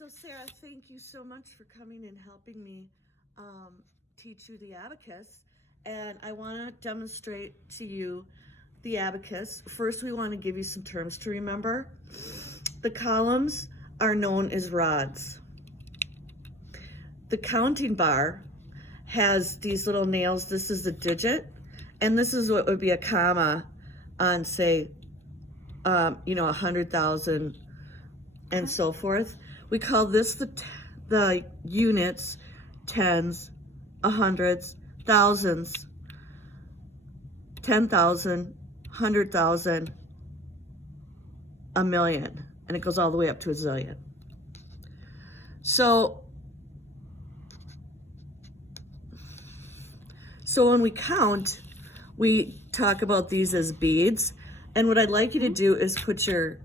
So Sarah, thank you so much for coming and helping me teach you the abacus. And I want to demonstrate to you the abacus. First, we want to give you some terms to remember. The columns are known as rods. The counting bar has these little nails. This is a digit, and this is what would be a comma on, say, 100,000 and so forth. We call this the units, tens, hundreds, thousands, 10,000, 100,000, a million, and it goes all the way up to a zillion. So when we count, we talk about these as beads. And what I'd like you to do is put your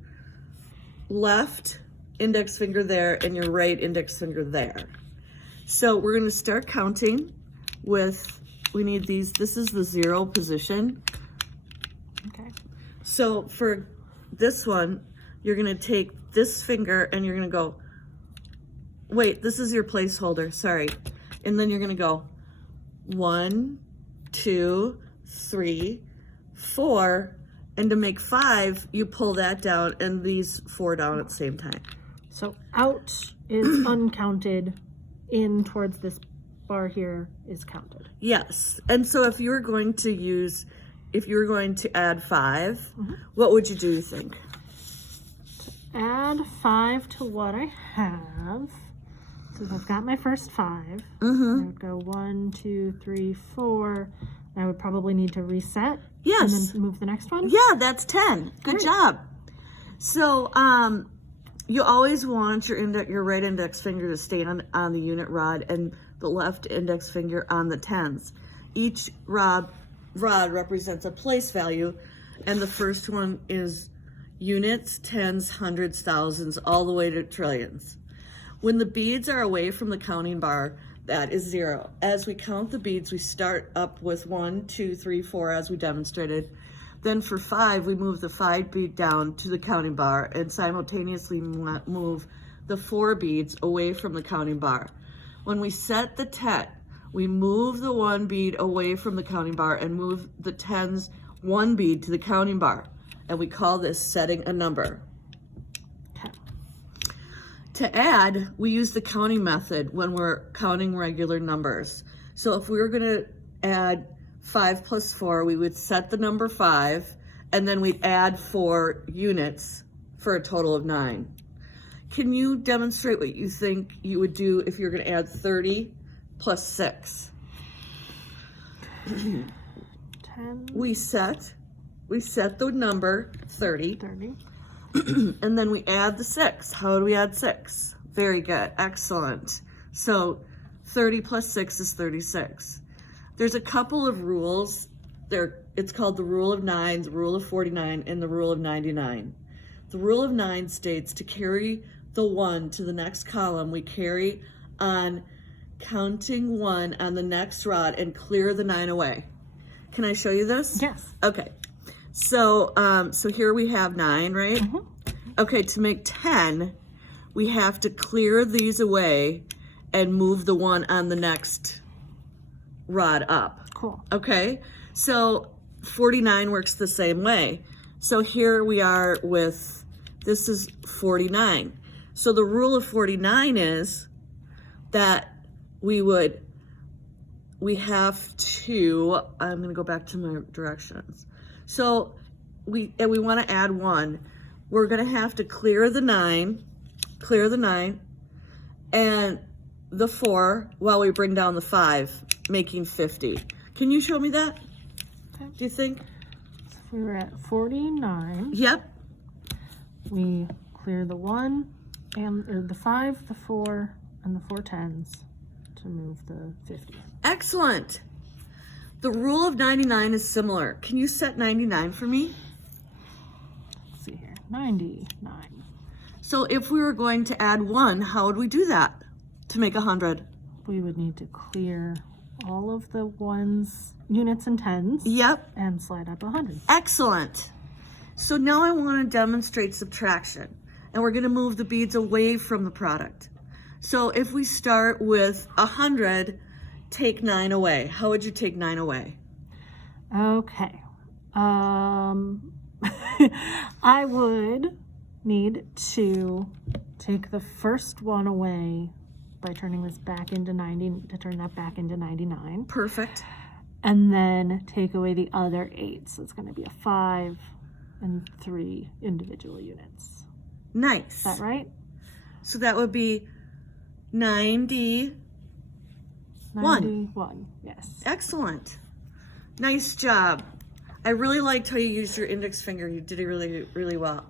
left index finger there and your right index finger there. So we're going to start counting with, we need these, this is the 0 position. Okay. So for this one, you're going to take this finger and you're going to go, wait, this is your placeholder, sorry. And then you're going to go 1, 2, 3, 4, and to make 5, you pull that down and these 4 down at the same time. So out is uncounted, in towards this bar here is counted. Yes. And so if you were going to add 5, what would you do, you think? Add 5 to what I have. So if I've got my first 5, I would go 1, 2, 3, 4. I would probably need to reset. Yes. And then move the next one. Yeah, that's 10. Good job. So you always want your right index finger to stay on the unit rod and the left index finger on the tens. Each rod represents a place value, and the first one is units, tens, hundreds, thousands, all the way to trillions. When the beads are away from the counting bar, that is 0. As we count the beads, we start up with 1, 2, 3, 4, as we demonstrated. Then for 5, we move the 5 bead down to the counting bar and simultaneously move the 4 beads away from the counting bar. When we set the 10, we move the 1 bead away from the counting bar and move the 10's 1 bead to the counting bar. And we call this setting a number. To add, we use the counting method when we're counting regular numbers. So if we were going to add 5 plus 4, we would set the number 5, and then we'd add 4 units for a total of 9. Can you demonstrate what you think you would do if you're going to add 30 plus 6? 10. We set the number 30. 30. And then we add the 6. How do we add 6? Very good. Excellent. So 30 plus 6 is 36. There's a couple of rules. It's called the rule of 9, the rule of 49, and the rule of 99. The rule of 9 states to carry the 1 to the next column, we carry on counting 1 on the next rod and clear the 9 away. Can I show you this? Yes. Okay. So here we have 9, right? Okay, to make 10, we have to clear these away and move the 1 on the next rod up. Cool. Okay, so 49 works the same way. So here we are with, this is 49. So the rule of 49 is that we have to, I'm gonna go back to my directions. So we want to add 1. We're going to have to clear the 9, and the 4 while we bring down the 5, making 50. Can you show me that? Okay. Do you think? So if we were at 49. Yep. We clear the 1 and the 5, the 4, and the 4 tens to move the 50. Excellent. The rule of 99 is similar. Can you set 99 for me? Let's see here. 99. So if we were going to add 1, how would we do that to make 100? We would need to clear all of the ones, units and tens. Yep. And slide up 100. Excellent. So now I want to demonstrate subtraction. and we're gonna move the beads away from the product. So if we start with 100, take 9 away. How would you take 9 away? Okay. I would need to take the first one away by turning this back into 90, to turn that back into 99. Perfect. And then take away the other 8. So it's going to be a 5 and 3 individual units. Nice. Is that right? So that would be 91. 91, yes. Excellent. Nice job. I really liked how you used your index finger. You did it really, really well.